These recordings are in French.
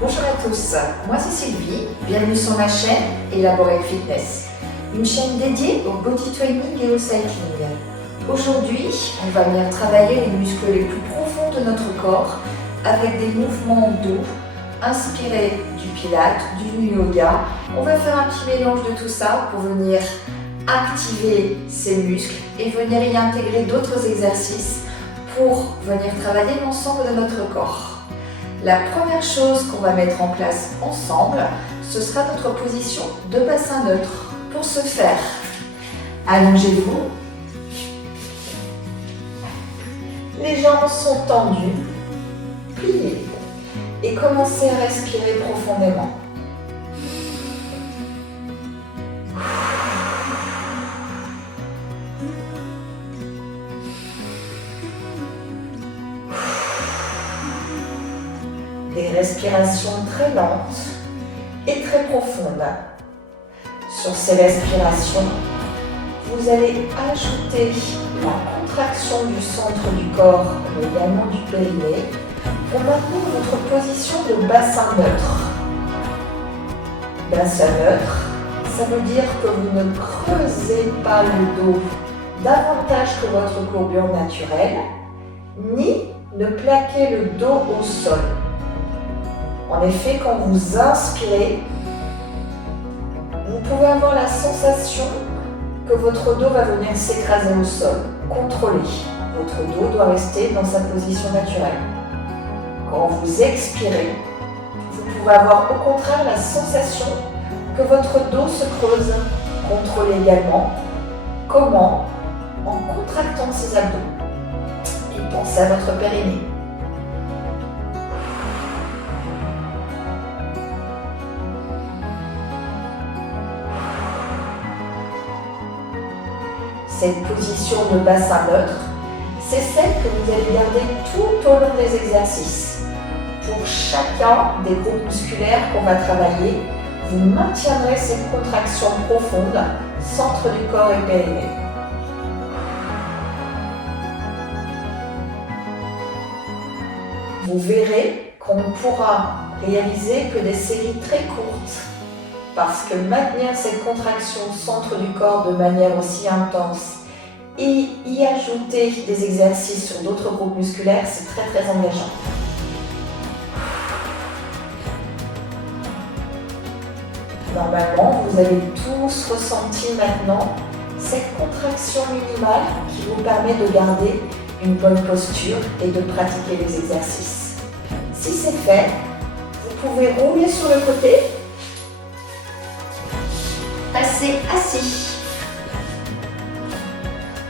Bonjour à tous, moi c'est Sylvie, bienvenue sur ma chaîne Elaborate Fitness, une chaîne dédiée au body training et au cycling. Aujourd'hui, on va venir travailler les muscles les plus profonds de notre corps avec des mouvements doux, inspirés du pilates, du yoga. On va faire un petit mélange de tout ça pour venir activer ces muscles et venir y intégrer d'autres exercices pour venir travailler l'ensemble de notre corps. La première chose qu'on va mettre en place ensemble, ce sera notre position de bassin neutre. Pour ce faire, allongez-vous. Les jambes sont tendues, pliées et commencez à respirer profondément. Des respirations très lentes et très profondes. Sur ces respirations, vous allez ajouter la contraction du centre du corps, mais également du périnée, pour maintenir votre position de bassin neutre. Bassin neutre, ça veut dire que vous ne creusez pas le dos davantage que votre courbure naturelle, ni ne plaquez le dos au sol. En effet, quand vous inspirez, vous pouvez avoir la sensation que votre dos va venir s'écraser au sol. Contrôlez. Votre dos doit rester dans sa position naturelle. Quand vous expirez, vous pouvez avoir au contraire la sensation que votre dos se creuse. Contrôlez également. Comment? En contractant ses abdos. Et pensez à votre périnée. Cette position de bassin neutre, c'est celle que vous allez garder tout au long des exercices. Pour chacun des groupes musculaires qu'on va travailler, vous maintiendrez cette contraction profonde, centre du corps et périnée. Vous verrez qu'on ne pourra réaliser que des séries très courtes, parce que maintenir cette contraction centre du corps de manière aussi intense et y ajouter des exercices sur d'autres groupes musculaires, c'est très engageant. Normalement, vous avez tous ressenti maintenant cette contraction minimale qui vous permet de garder une bonne posture et de pratiquer les exercices. Si c'est fait, vous pouvez rouler sur le côté. Restez assis.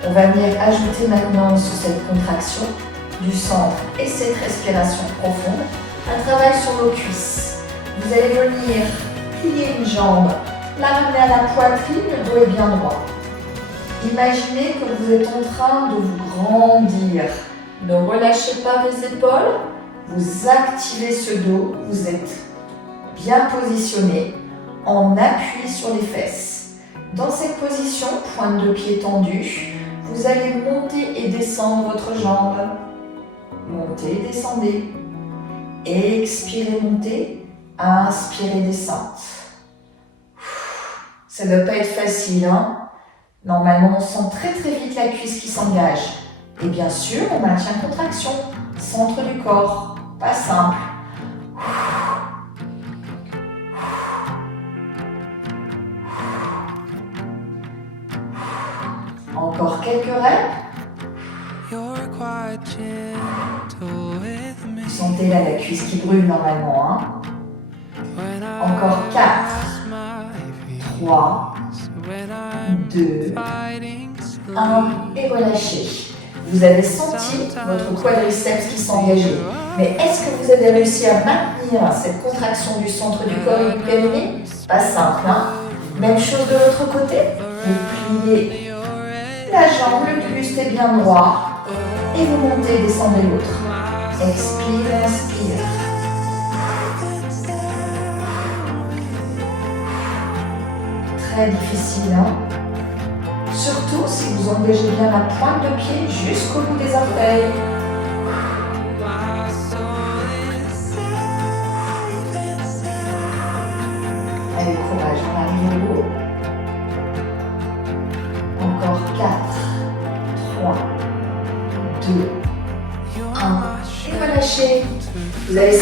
On va venir ajouter maintenant sur cette contraction du centre et cette respiration profonde un travail sur vos cuisses. Vous allez venir plier une jambe, la ramener à la poitrine, le dos est bien droit. Imaginez que vous êtes en train de vous grandir. Ne relâchez pas les épaules, vous activez ce dos, vous êtes bien positionné. En appui sur les fesses. Dans cette position, pointe de pied tendue, vous allez monter et descendre votre jambe. Montez, descendez. Expirez, montez. Inspirez, descente. Ça ne doit pas être facile, hein? Normalement, on sent très vite la cuisse qui s'engage. Et bien sûr, on maintient contraction. Centre du corps. Pas simple. Encore quelques reps. Vous sentez là la cuisse qui brûle normalement. Hein? Encore 4, 3, 2, 1 et relâchez. Vous avez senti votre quadriceps qui s'engageait. Mais est-ce que vous avez réussi à maintenir cette contraction du centre du corps et du périnée? Pas simple, hein? Même chose de l'autre côté. Vous pliez la jambe, le buste est bien droit. Et vous montez et descendez l'autre. Expire, inspire. Très difficile, hein? Surtout si vous engagez bien la pointe de pied jusqu'au bout des orteils.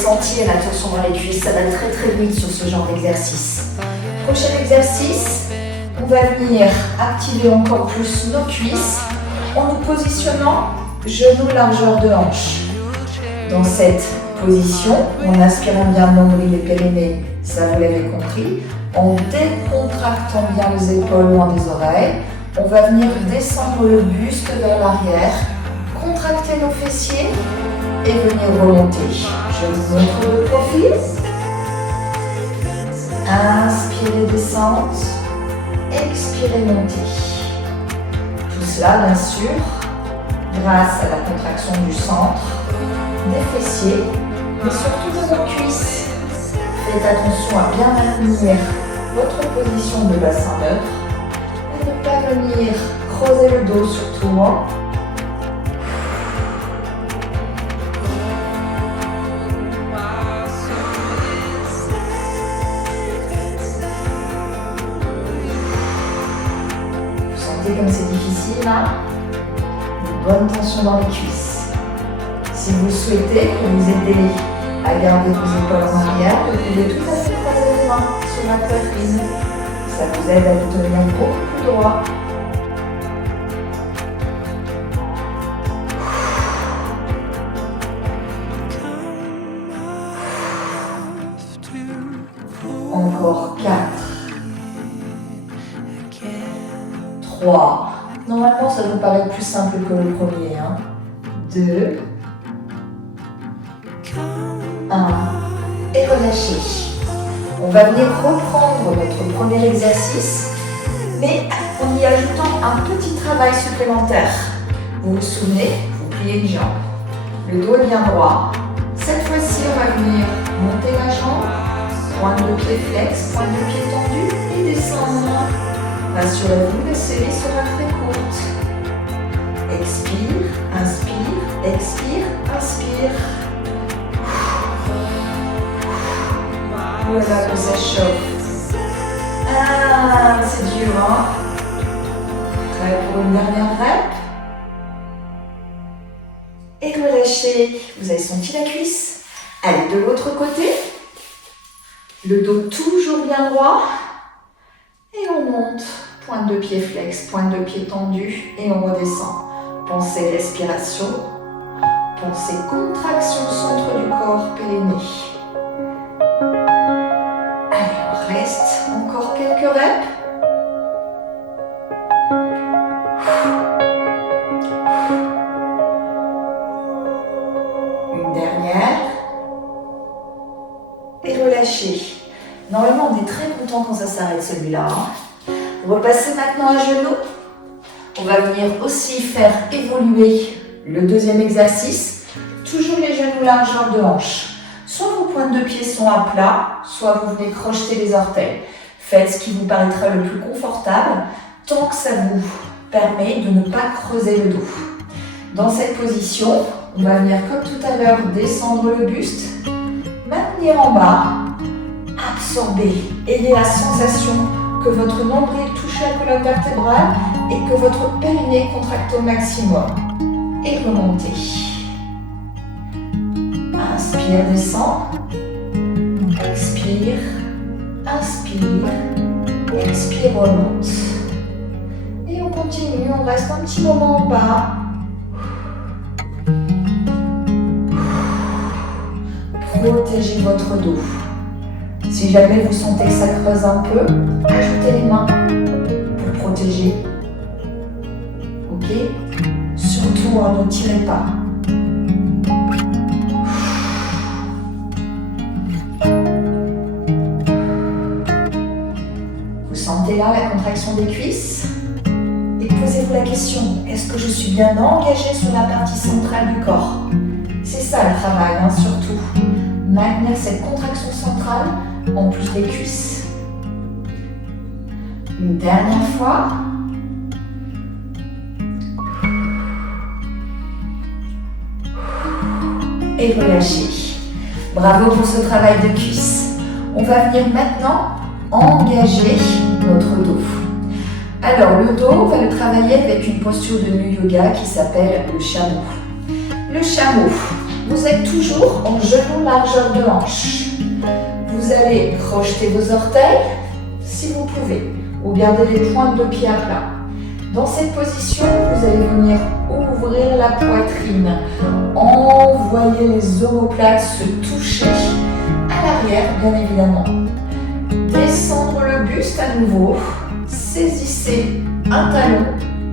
sentir la tension dans les cuisses, ça va très très vite sur ce genre d'exercice. Prochain exercice, on va venir activer encore plus nos cuisses en nous positionnant genoux largeur de hanche. Dans cette position, en inspirant bien le nombril et périnée, ça vous l'avez compris, en décontractant bien les épaules loin des oreilles, on va venir descendre le buste vers l'arrière, contracter nos fessiers et venir remonter. Je vous montre le profil. Inspirez, descente. Expirez, montez. Tout cela, bien sûr, grâce à la contraction du centre, des fessiers, mais surtout de vos cuisses. Faites attention à bien maintenir votre position de bassin neutre et ne pas venir creuser le dos surtout. Vous sentez comme c'est difficile là? Une bonne tension dans les cuisses. Si vous souhaitez pour vous aider à garder vos épaules en arrière, vous pouvez tout à fait croiser les mains sur la poitrine. Ça vous aide à vous tenir beaucoup plus droit. Encore 4. 3. Normalement, ça vous paraît plus simple que le premier. 2. 1. Et relâchez. On va venir reprendre notre premier exercice, mais en y ajoutant un petit travail supplémentaire. Vous vous souvenez, vous pliez une jambe. Le dos est bien droit. Cette fois-ci, on va venir monter la jambe, pointe de pied flex, pointe de pied tendue et descendre. Rassurez-vous, la série sera très courte. Expire, inspire, expire, inspire. Voilà que ça chauffe. Ah, c'est dur, hein? Prêt pour une dernière rep? Et relâchez. Vous avez senti la cuisse? Allez, de l'autre côté. Le dos toujours bien droit. Et on monte. Pointe de pied flex, pointe de pied tendue. Et on redescend. Pensez respiration. Pensez contraction centre du corps, périnée. Reste encore quelques reps. Une dernière. Et relâchez. Normalement, on est très content quand ça s'arrête celui-là. Repassez maintenant à genoux. On va venir aussi faire évoluer le deuxième exercice. Toujours les genoux largeur de hanche. Soit vos pointes de pied sont à plat, soit vous venez crocheter les orteils. Faites ce qui vous paraîtra le plus confortable, tant que ça vous permet de ne pas creuser le dos. Dans cette position, on va venir comme tout à l'heure descendre le buste, maintenir en bas, absorber. Ayez la sensation que votre nombril touche la colonne vertébrale et que votre périnée contracte au maximum. Et remontez. Inspire, descend. Expire, inspire, expire, remonte. Et on continue, on reste un petit moment en bas. Protégez votre dos. Si jamais vous sentez que ça creuse un peu, ajoutez les mains pour protéger. Ok? Surtout, ne tirez pas. Sentez là la contraction des cuisses et posez-vous la question, est-ce que je suis bien engagée sur la partie centrale du corps? C'est ça le travail, surtout. Maintenir cette contraction centrale en plus des cuisses. Une dernière fois. Et relâchez. Bravo pour ce travail de cuisses. On va venir maintenant engager notre dos. Alors le dos, on va le travailler avec une posture de nu yoga qui s'appelle le chameau. Le chameau, Vous êtes toujours en genou largeur de hanche. Vous allez crocheter vos orteils si vous pouvez, ou garder les pointes de pied à plat. Dans cette position, vous allez venir ouvrir la poitrine, envoyer les omoplates se toucher à l'arrière, bien évidemment. Descendre le buste à nouveau, saisissez un talon,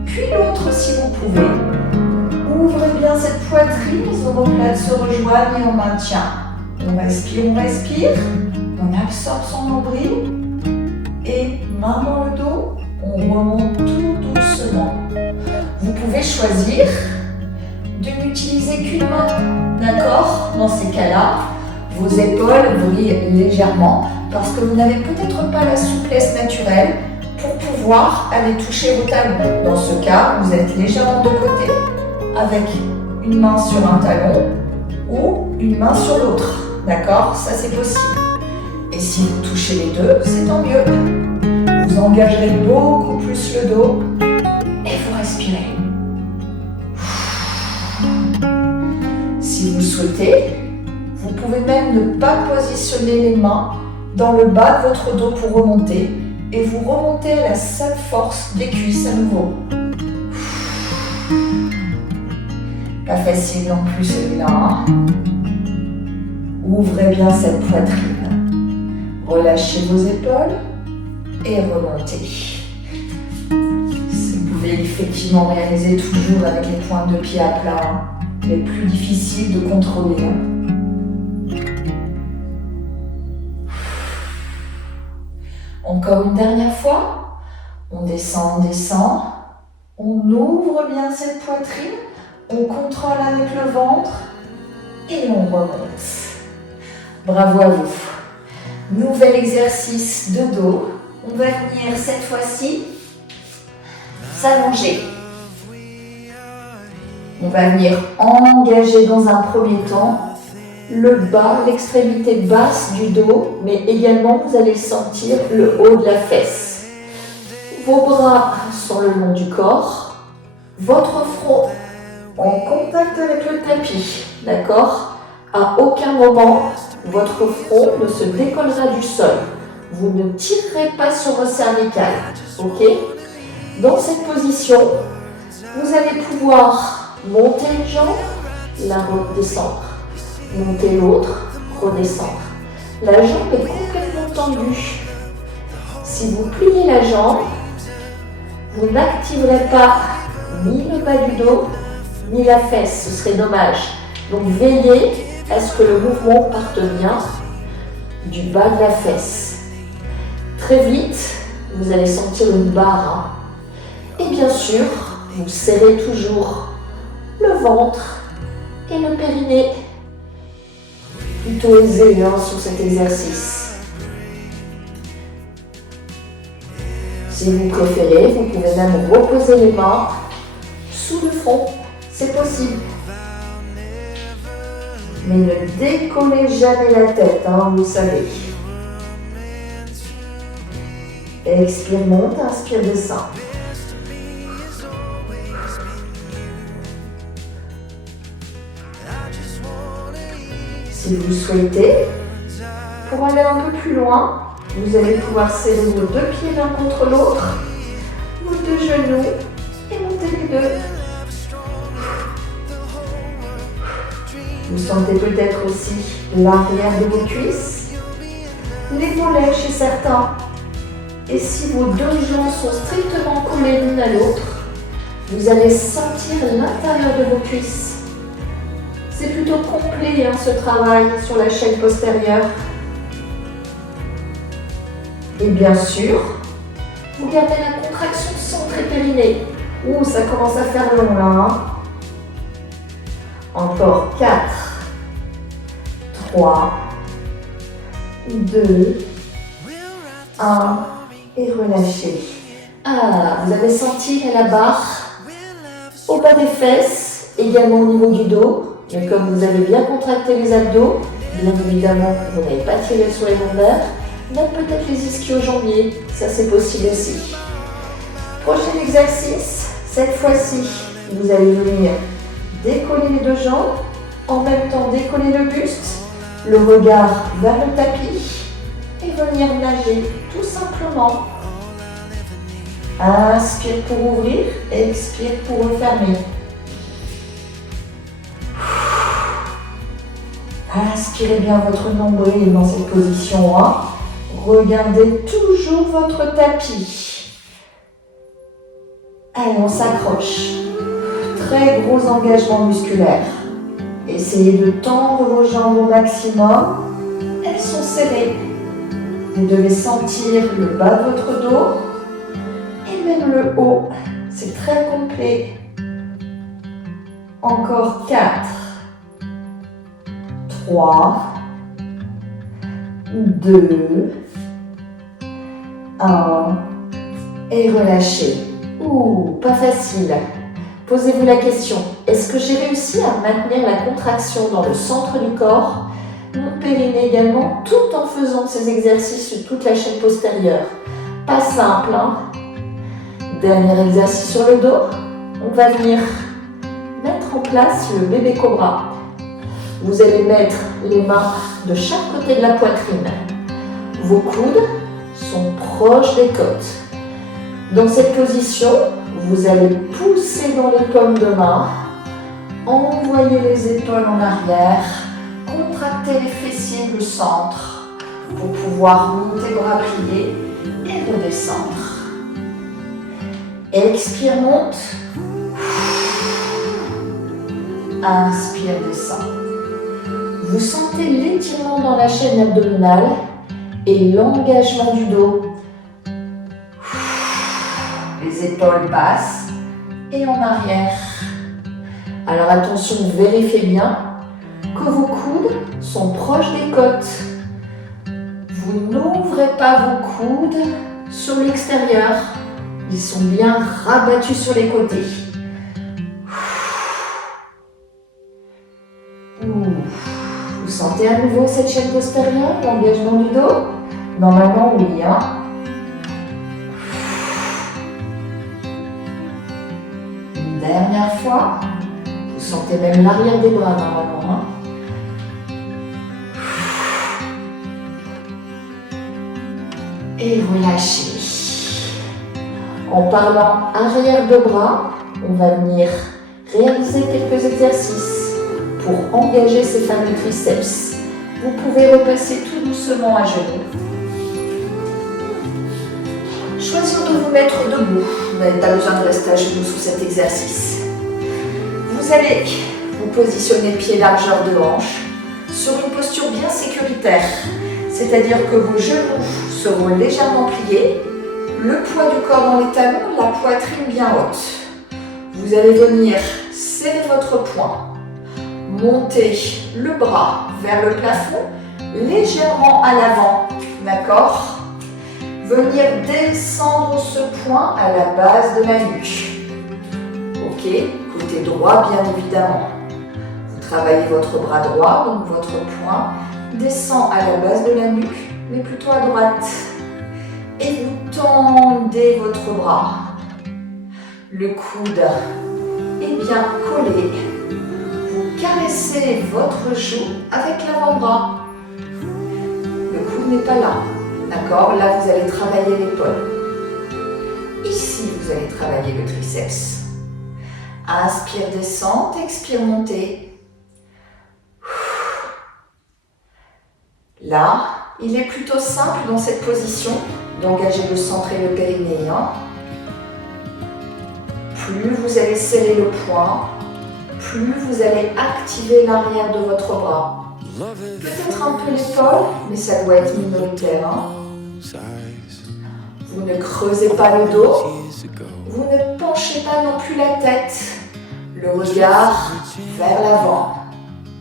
puis l'autre si vous pouvez. Ouvrez bien cette poitrine, les omoplates se rejoignent et on maintient. On respire, on absorbe son nombril et main dans le dos, on remonte tout doucement. Vous pouvez choisir de n'utiliser qu'une main, d'accord? Dans ces cas-là, vos épaules brillent légèrement parce que vous n'avez peut-être pas la souplesse naturelle pour pouvoir aller toucher vos talons. Dans ce cas, vous êtes légèrement de côté avec une main sur un talon ou une main sur l'autre. D'accord? Ça, c'est possible. Et si vous touchez les deux, c'est tant mieux. Vous engagerez beaucoup plus le dos et vous respirez. Si vous le souhaitez, vous pouvez même ne pas positionner les mains dans le bas de votre dos pour remonter et vous remontez à la seule force des cuisses à nouveau. Pas facile non plus celui-là. Hein? Ouvrez bien cette poitrine. Relâchez vos épaules et remontez. Vous pouvez effectivement réaliser toujours avec les pointes de pied à plat, les plus difficiles de contrôler. Encore une dernière fois. On descend, On ouvre bien cette poitrine. On contrôle avec le ventre et on remonte. Bravo à vous. Nouvel exercice de dos. On va venir cette fois-ci s'allonger. On va venir engager dans un premier temps le bas, l'extrémité basse du dos, mais également vous allez sentir le haut de la fesse. Vos bras sont le long du corps, votre front en contact avec le tapis, d'accord? À aucun moment, votre front ne se décollera du sol. Vous ne tirerez pas sur vos cervicales, ok? Dans cette position, vous allez pouvoir monter une jambe, la redescendre. Monter l'autre, redescendre. La jambe est complètement tendue. Si vous pliez la jambe, vous n'activerez pas ni le bas du dos, ni la fesse, ce serait dommage. Donc veillez à ce que le mouvement parte bien du bas de la fesse. Très vite, vous allez sentir une barre. Et bien sûr, vous serrez toujours le ventre et le périnée. Plutôt aisé sur cet exercice. Si vous préférez, vous pouvez même reposer les mains sous le front. C'est possible. Mais ne décollez jamais la tête, vous savez. Expire, monte, inspire, descend. Si vous le souhaitez, pour aller un peu plus loin, vous allez pouvoir serrer vos deux pieds l'un contre l'autre, vos deux genoux et monter les deux. Vous sentez peut-être aussi l'arrière de vos cuisses, les mollets chez certains. Et si vos deux jambes sont strictement collées l'une à l'autre, vous allez sentir l'intérieur de vos cuisses. C'est plutôt complet ce travail sur la chaîne postérieure. Et bien sûr, vous gardez la contraction centre et périnée. Ouh, ça commence à faire long là. Encore 4, 3, 2, 1 et relâchez. Ah, vous avez senti la barre au bas des fesses, également au niveau du dos. Mais comme vous avez bien contracté les abdos, bien évidemment, vous n'avez pas tiré sur les lombaires, même peut-être les ischio-jambiers, ça c'est possible aussi. Prochain exercice, cette fois-ci, vous allez venir décoller les deux jambes, En même temps, décoller le buste, le regard vers le tapis et venir nager tout simplement. Inspire pour ouvrir, expire pour refermer. Inspirez bien votre nombril dans cette position 1. Regardez toujours votre tapis. Allez, on s'accroche. Très gros engagement musculaire. Essayez de tendre vos jambes au maximum. Elles sont serrées. Vous devez sentir le bas de votre dos et même le haut. C'est très complet. Encore 4, 3, 2, 1 et relâchez. Ouh, pas facile. Posez-vous la question, est-ce que j'ai réussi à maintenir la contraction dans le centre du corps, mon périnée également, tout en faisant ces exercices sur toute la chaîne postérieure? Pas simple, hein? Dernier exercice sur le dos. On va venir mettre en place le bébé cobra. Vous allez mettre les mains de chaque côté de la poitrine. Vos coudes sont proches des côtes. Dans cette position, vous allez pousser dans les paumes de main, envoyer les épaules en arrière, contracter les fessiers du centre pour pouvoir monter bras pliés et redescendre. Expire, monte. Inspire, descend. Vous sentez l'étirement dans la chaîne abdominale et l'engagement du dos. Les épaules basses et en arrière. Alors attention, vérifiez bien que vos coudes sont proches des côtes. Vous n'ouvrez pas vos coudes sur l'extérieur. Ils sont bien rabattus sur les côtés. Vous sentez à nouveau cette chaîne postérieure, l'engagement du dos? Normalement, oui. Hein? Une dernière fois. Vous sentez même l'arrière des bras normalement. Hein? Et relâchez. En parlant arrière de bras, on va venir réaliser quelques exercices pour engager ces fameux triceps. Vous pouvez repasser tout doucement à genoux. Choisir de vous mettre debout. Vous n'avez pas besoin de rester à genoux sous cet exercice. Vous allez vous positionner pieds largeur de hanche sur une posture bien sécuritaire. C'est-à-dire que vos genoux seront légèrement pliés, le poids du corps dans les talons, la poitrine bien haute. Vous allez venir serrer votre poing, monter le bras vers le plafond, légèrement à l'avant, d'accord? Venir descendre ce poing à la base de la nuque. Ok, côté droit bien évidemment. Vous travaillez votre bras droit, donc votre poing descend à la base de la nuque, mais plutôt à droite. Et vous tendez votre bras. Le coude est bien collé. Vous caressez votre joue avec l'avant-bras. Le coude n'est pas là. D'accord? Là, vous allez travailler l'épaule. Ici, vous allez travailler le triceps. Inspire, descente. Expire, montée. Là, il est plutôt simple dans cette position d'engager le centre et le périnée. Plus vous allez serrer le poing, plus vous allez activer l'arrière de votre bras. Peut-être un peu l'épaule, mais ça doit être minoritaire. Vous ne creusez pas le dos, vous ne penchez pas non plus la tête. Le regard vers l'avant,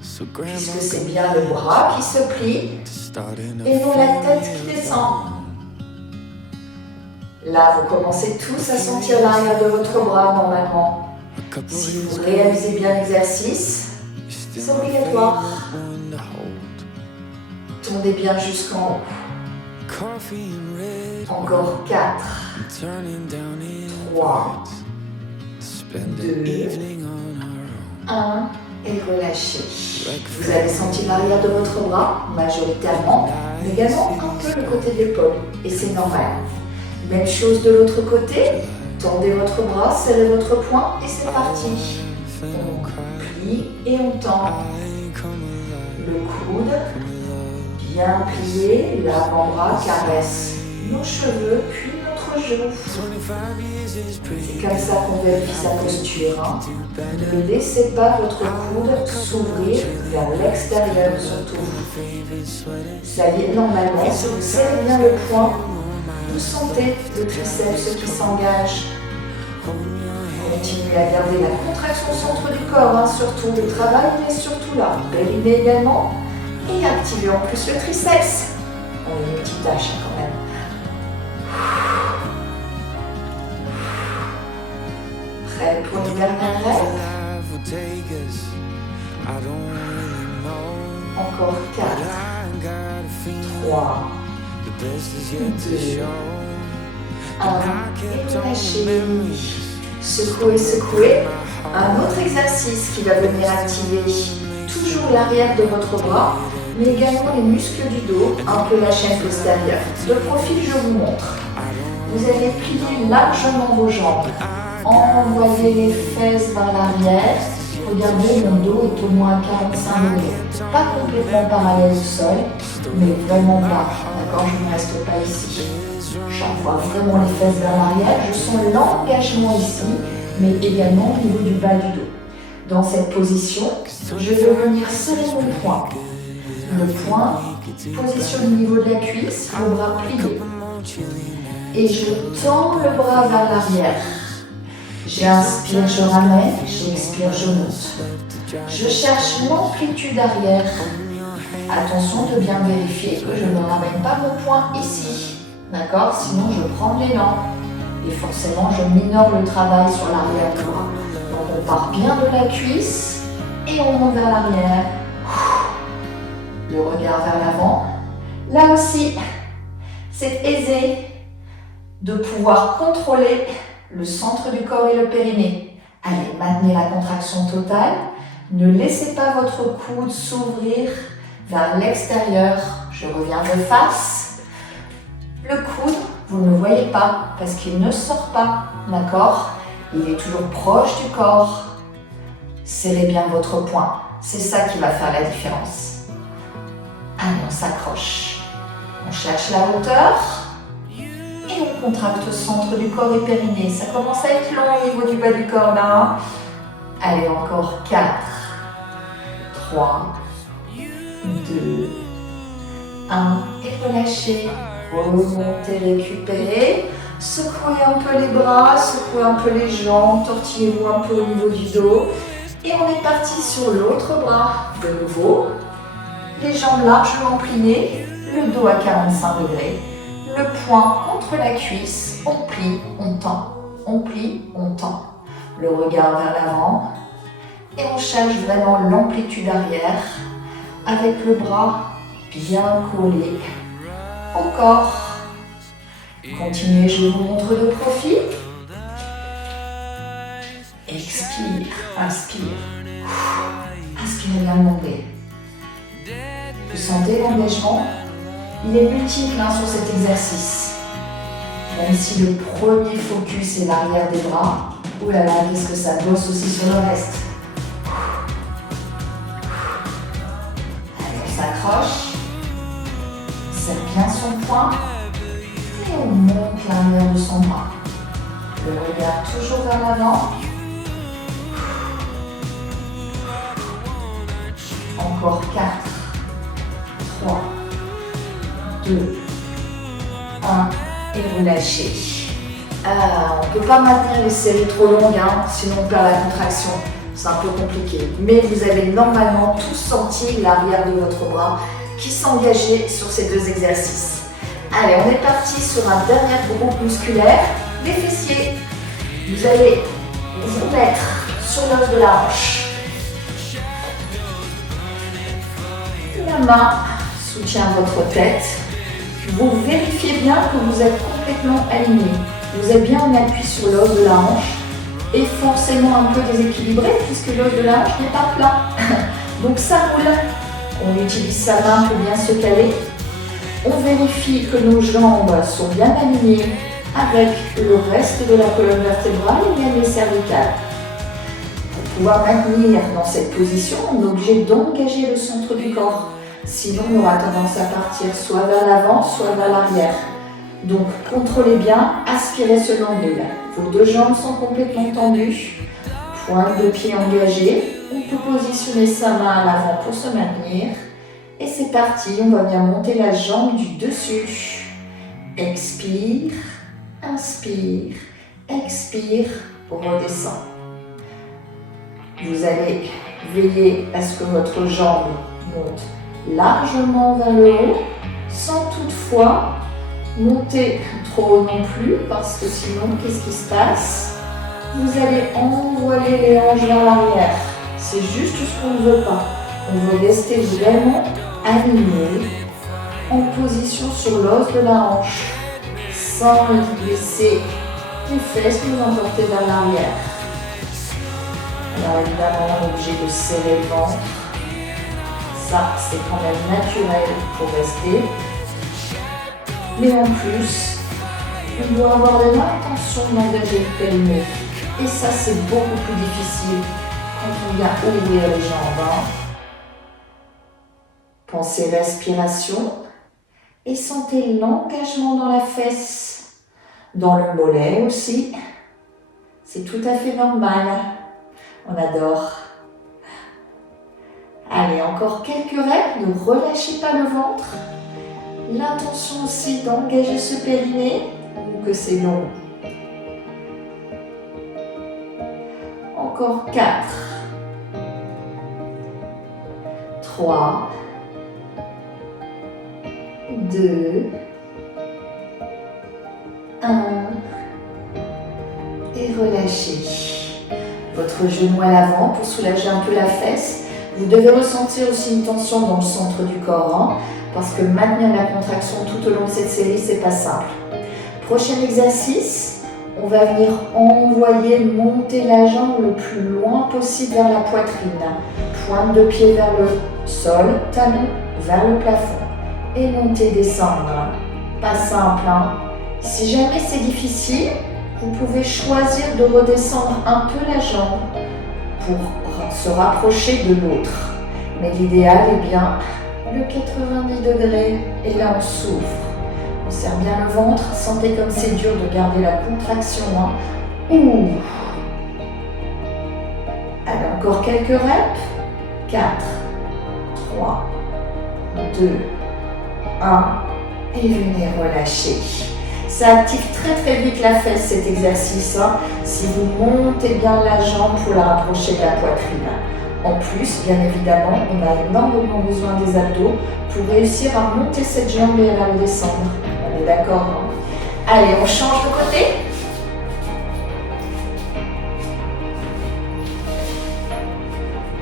puisque c'est bien le bras qui se plie et non la tête qui descend. Là, vous commencez tous à sentir l'arrière de votre bras normalement. Si vous réalisez bien l'exercice, c'est obligatoire. Tendez bien jusqu'en haut. Encore 4, 3, 2, 1. et relâchez. Vous avez senti l'arrière de votre bras, majoritairement, mais également un peu le côté de l'épaule, et c'est normal. Même chose de l'autre côté, tendez votre bras, serrez votre poing, et c'est parti. On plie et on tend. Le coude, bien plié, l'avant-bras caresse nos cheveux, puis notre genou. C'est comme ça qu'on vérifie sa posture. Hein. Ne laissez pas votre coude s'ouvrir vers l'extérieur surtout. Ça y est, normalement, si vous serrez bien le poing, vous sentez le triceps qui s'engage. Continuez à garder la contraction au centre du corps, hein, surtout le travail, mais surtout là, périnée également. Et activez en plus le triceps. On a une petite tâche quand même. Prêt pour une dernière rêve. Encore 4, 3, 2, 1. Et relâchez. Secouez, secouez. Un autre exercice qui va venir activer toujours l'arrière de votre bras, mais également les muscles du dos, un peu la chaîne postérieure. De profil, je vous montre. Vous allez plier largement vos jambes. Envoyez les fesses vers l'arrière. Regardez, mon dos est au moins à 45 degrés. Pas complètement parallèle au sol, mais vraiment bas. D'accord, je ne reste pas ici. J'envoie vraiment les fesses vers l'arrière. Je sens l'engagement ici, mais également au niveau du bas du dos. Dans cette position, je vais venir serrer mon poing. Le poing, position au niveau de la cuisse, le bras plié. Et je tends le bras vers l'arrière. J'inspire, je ramène, j'expire, je monte. Je cherche l'amplitude arrière. Attention de bien vérifier que je ne ramène pas mon poing ici. D'accord? Sinon je prends de l'élan. Et forcément je minore le travail sur l'arrière du bras. Donc on part bien de la cuisse et on monte vers l'arrière. Le regard vers l'avant. Là aussi, c'est aisé de pouvoir contrôler le centre du corps et le périnée. Allez, maintenez la contraction totale. Ne laissez pas votre coude s'ouvrir vers l'extérieur. Je reviens de face. Le coude, vous ne le voyez pas parce qu'il ne sort pas, d'accord? Il est toujours proche du corps. Serrez bien votre poing. C'est ça qui va faire la différence. Allez, on s'accroche. On cherche la hauteur. Et on contracte le centre du corps et périnée. Ça commence à être long au niveau du bas du corps là. Allez, encore 4, 3, 2, 1. Et relâchez. Remontez, récupérez. Secouez un peu les bras, secouez un peu les jambes. Tortillez-vous un peu au niveau du dos. Et on est parti sur l'autre bras. De nouveau, les jambes largement pliées, le dos à 45 degrés. Le poing contre la cuisse, on plie, on tend, on plie, on tend. Le regard vers l'avant et on cherche vraiment l'amplitude arrière avec le bras bien collé au corps. Continuez, je vous montre de profil. Expire, inspire. Inspirez bien le nombril. Vous sentez l'engagement? Il est multiple sur cet exercice. Même si le premier focus est l'arrière des bras, oh là là, qu'est-ce que ça bosse aussi sur le reste. Allez, on s'accroche, serre bien son poing et on monte l'arrière de son bras. Le regard toujours vers l'avant. Encore 4, 3, 2, 1 et relâchez. On ne peut pas maintenir les séries trop longues, sinon on perd la contraction. C'est un peu compliqué. Mais vous avez normalement tous senti l'arrière de votre bras qui s'engageait sur ces deux exercices. Allez, on est parti sur un dernier groupe musculaire, les fessiers. Vous allez vous mettre sur l'os de la hanche. La main soutient votre tête. Vous vérifiez bien que vous êtes complètement aligné. Vous êtes bien en appui sur l'os de la hanche est forcément un peu déséquilibré puisque l'os de la hanche n'est pas plat. Donc ça roule. On utilise sa main pour bien se caler. On vérifie que nos jambes sont bien alignées avec le reste de la colonne vertébrale et bien les cervicales. Pour pouvoir maintenir dans cette position, on est obligé d'engager le centre du corps. Sinon, on aura tendance à partir soit vers l'avant, soit vers l'arrière. Donc, contrôlez bien, aspirez ce nombril. Vos deux jambes sont complètement tendues. Pointe de pied engagée. On peut positionner sa main à l'avant pour se maintenir. Et c'est parti, on va bien monter la jambe du dessus. Expire, inspire, expire, redescend. Vous allez veiller à ce que votre jambe monte largement vers le haut, sans toutefois monter trop haut non plus, parce que sinon, qu'est-ce qui se passe? Vous allez envoyer les hanches vers l'arrière. C'est juste ce qu'on ne veut pas. On veut rester vraiment aligné, en position sur l'os de la hanche, sans laisser les fesses nous emporter vers l'arrière. Alors évidemment, on est obligé de serrer le ventre. Ça, c'est quand même naturel pour rester. Mais en plus, on doit avoir l'intention d'engager le périnée. Et ça, c'est beaucoup plus difficile quand on vient ouvrir les jambes. Pensez respiration et sentez l'engagement dans la fesse, dans le mollet aussi. C'est tout à fait normal. On adore. Allez, encore quelques reps. Ne relâchez pas le ventre. L'intention aussi d'engager ce périnée, ou que c'est long. Encore 4, 3, 2, 1 et relâchez. Votre genou à l'avant pour soulager un peu la fesse. Vous devez ressentir aussi une tension dans le centre du corps, parce que maintenir la contraction tout au long de cette série, c'est pas simple. Prochain exercice, on va venir envoyer monter la jambe le plus loin possible vers la poitrine. Pointe de pied vers le sol, talon vers le plafond. Et monter, descendre. Pas simple, Si jamais c'est difficile, vous pouvez choisir de redescendre un peu la jambe pour se rapprocher de l'autre. Mais l'idéal est bien le 90 degrés et là on s'ouvre. On serre bien le ventre, sentez comme c'est dur de garder la contraction. Ouh. Allez, encore quelques reps. 4, 3, 2, 1 et venez relâcher. Ça active très très vite la fesse cet exercice. Si vous montez bien la jambe pour la rapprocher de la poitrine. En plus, bien évidemment, on a énormément besoin des abdos pour réussir à monter cette jambe et à la redescendre. On est d'accord, Allez, on change de côté.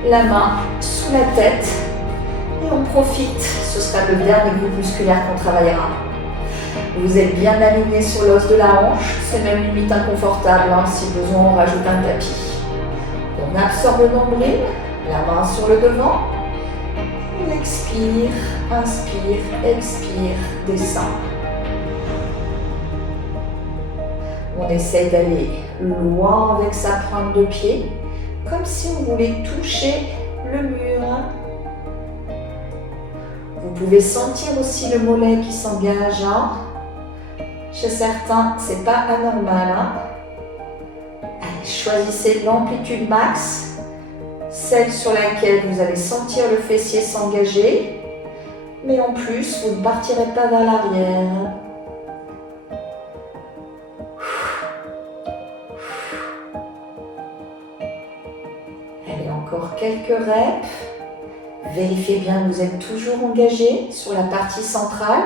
La main sous la tête et on profite. Ce sera le dernier groupe musculaire qu'on travaillera. Vous êtes bien aligné sur l'os de la hanche, c'est même limite inconfortable. Si besoin, on rajoute un tapis. On absorbe le nombril. La main sur le devant, on expire, inspire, expire, descend. On essaye d'aller loin avec sa pointe de pied, comme si on voulait toucher le mur. Vous pouvez sentir aussi le mollet qui s'engage. Chez certains, c'est pas anormal. Allez, choisissez l'amplitude max. Celle sur laquelle vous allez sentir le fessier s'engager, mais en plus, vous ne partirez pas vers l'arrière. Allez, encore quelques reps. Vérifiez bien que vous êtes toujours engagé sur la partie centrale.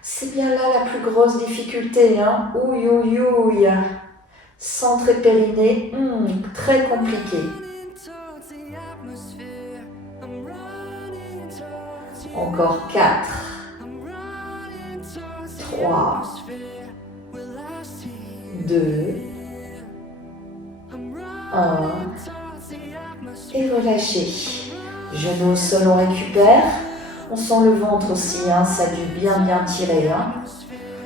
C'est bien là la plus grosse difficulté. Ouille, ouille, ouille. Centre et périnée, très compliqué. Encore 4, 3, 2, 1. Et relâchez. Genoux au sol, on récupère. On sent le ventre aussi, hein, ça a dû bien tirer. Hein.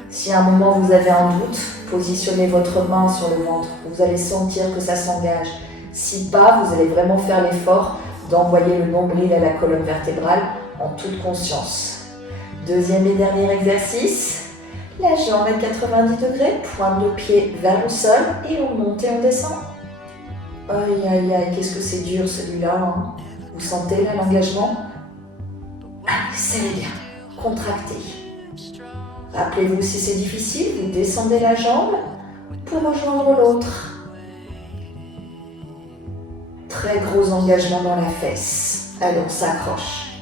Si à un moment vous avez un doute, positionnez votre main sur le ventre. Vous allez sentir que ça s'engage. Si pas, vous allez vraiment faire l'effort d'envoyer le nombril à la colonne vertébrale en toute conscience. Deuxième et dernier exercice. La jambe à 90 degrés, pointe de pied vers le sol et on monte et on descend. Aïe aïe aïe, qu'est-ce que c'est dur celui-là. Hein. Vous sentez là l'engagement? Serrez bien, contractez. Rappelez-vous, si c'est difficile, vous descendez la jambe pour rejoindre l'autre. Très gros engagement dans la fesse. Allez, on s'accroche.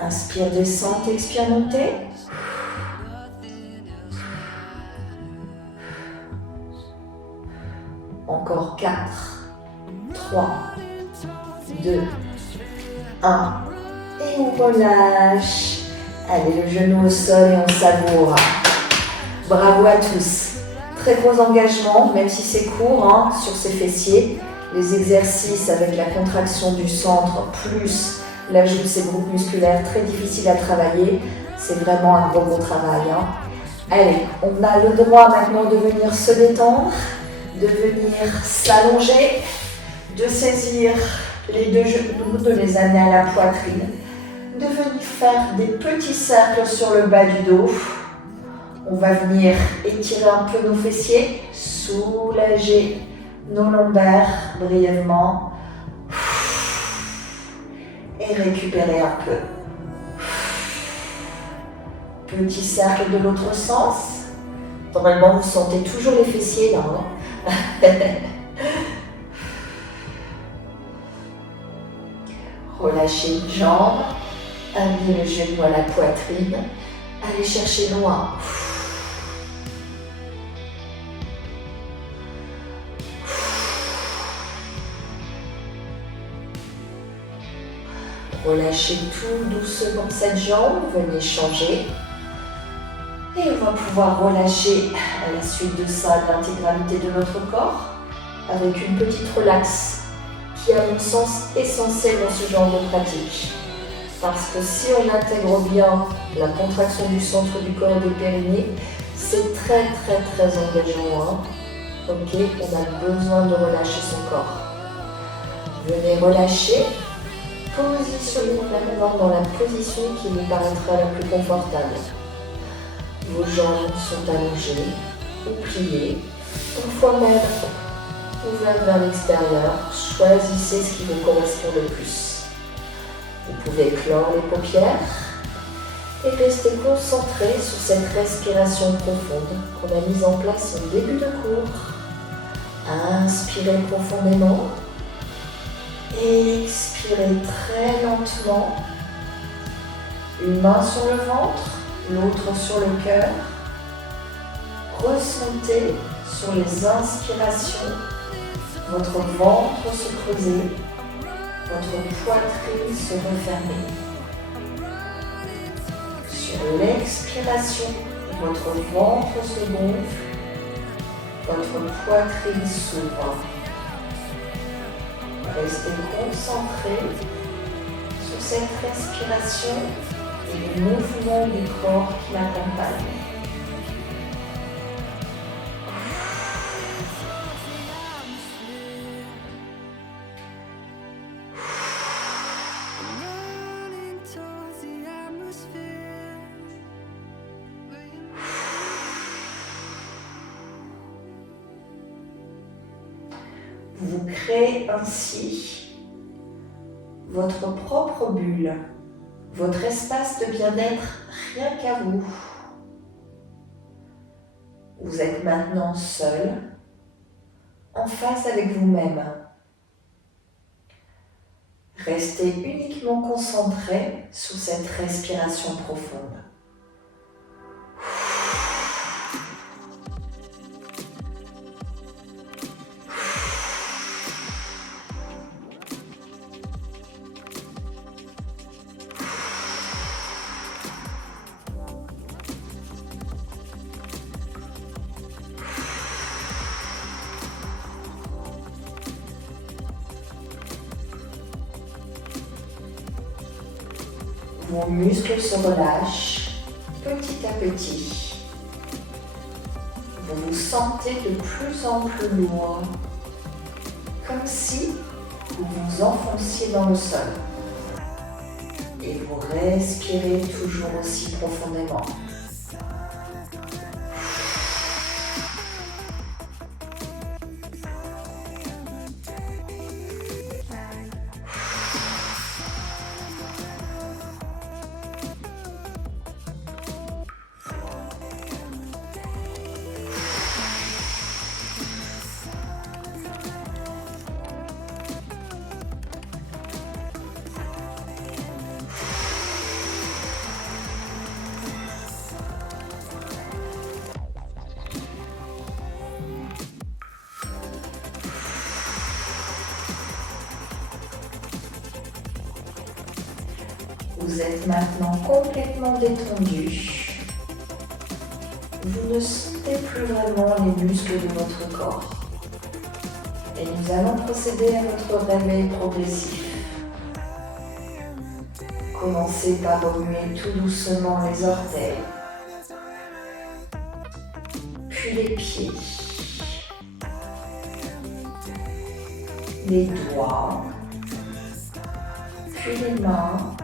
Inspire, descente, expire, montée. Encore 4, 3, 2, 1. Et on relâche. Allez, le genou au sol et on savoure. Bravo à tous. Très gros engagement, même si c'est court, hein, sur ces fessiers. Les exercices avec la contraction du centre plus l'ajout de ces groupes musculaires très difficiles à travailler. C'est vraiment un gros travail. Hein. Allez, on a le droit maintenant de venir se détendre, de venir s'allonger, de saisir les deux genoux, de les amener à la poitrine, de venir faire des petits cercles sur le bas du dos. On va venir étirer un peu nos fessiers, soulager nos lombaires brièvement et récupérer un peu. Petit cercle de l'autre sens. Normalement, vous sentez toujours les fessiers là. Hein. Relâchez une jambe, amenez le genou à la poitrine, allez chercher loin. Relâchez tout doucement cette jambe, venez changer. Et on va pouvoir relâcher à la suite de ça l'intégralité de notre corps avec une petite relaxe qui, à mon sens, est essentielle dans ce genre de pratique. Parce que si on intègre bien la contraction du centre du corps et des périnées, c'est très engageant. Hein. Ok, on a besoin de relâcher son corps. Venez relâcher. Positionnez maintenant dans la position qui vous paraîtra la plus confortable. Vos jambes sont allongées ou pliées, parfois même ouvertes vers l'extérieur. Choisissez ce qui vous correspond le plus. Vous pouvez clore les paupières et rester concentré sur cette respiration profonde qu'on a mise en place au début de cours. Inspirez profondément. Expirez très lentement. Une main sur le ventre, l'autre sur le cœur. Ressentez sur les inspirations votre ventre se creuser, votre poitrine se refermer. Sur l'expiration, votre ventre se gonfle, votre poitrine s'ouvre. Restez concentré sur cette respiration et les mouvements du corps qui l'accompagnent. Vous créez ainsi votre propre bulle, votre espace de bien-être rien qu'à vous. Vous êtes maintenant seul, en face avec vous-même. Restez uniquement concentré sur cette respiration profonde. Vos muscles se relâchent petit à petit. Vous vous sentez de plus en plus lourd, comme si vous vous enfonciez dans le sol. Et vous respirez toujours aussi profondément. Vous êtes maintenant complètement détendu. Vous ne sentez plus vraiment les muscles de votre corps. Et nous allons procéder à votre réveil progressif. Commencez par remuer tout doucement les orteils, puis les pieds, les doigts, puis les mains.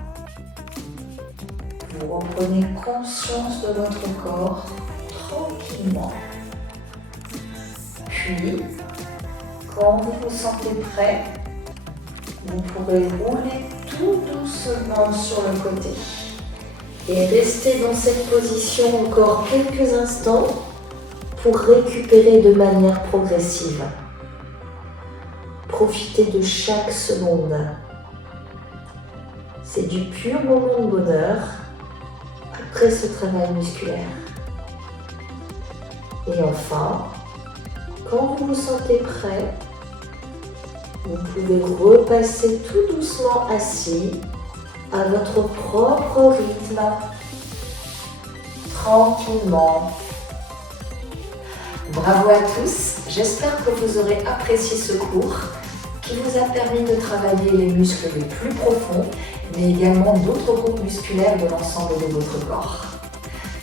Vous reprenez conscience de votre corps tranquillement. Puis, quand vous vous sentez prêt, vous pourrez rouler tout doucement sur le côté. Et rester dans cette position encore quelques instants pour récupérer de manière progressive. Profitez de chaque seconde. C'est du pur moment de bonheur après ce travail musculaire. Et enfin, quand vous vous sentez prêt, vous pouvez repasser tout doucement assis à votre propre rythme, tranquillement. Bravo à tous, j'espère que vous aurez apprécié ce cours qui vous a permis de travailler les muscles les plus profonds, mais également d'autres groupes musculaires de l'ensemble de votre corps.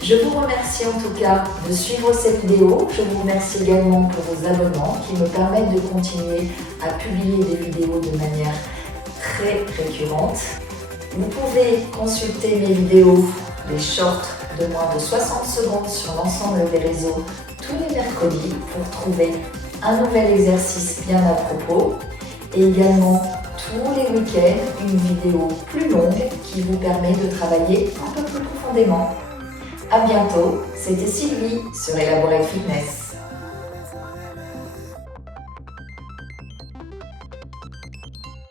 Je vous remercie en tout cas de suivre cette vidéo. Je vous remercie également pour vos abonnements qui me permettent de continuer à publier des vidéos de manière très récurrente. Vous pouvez consulter mes vidéos, les shorts de moins de 60 secondes sur l'ensemble des réseaux tous les mercredis pour trouver un nouvel exercice bien à propos et également tous les week-ends une vidéo plus longue qui vous permet de travailler un peu plus profondément. À bientôt, c'était Sylvie sur Elaborate Fitness.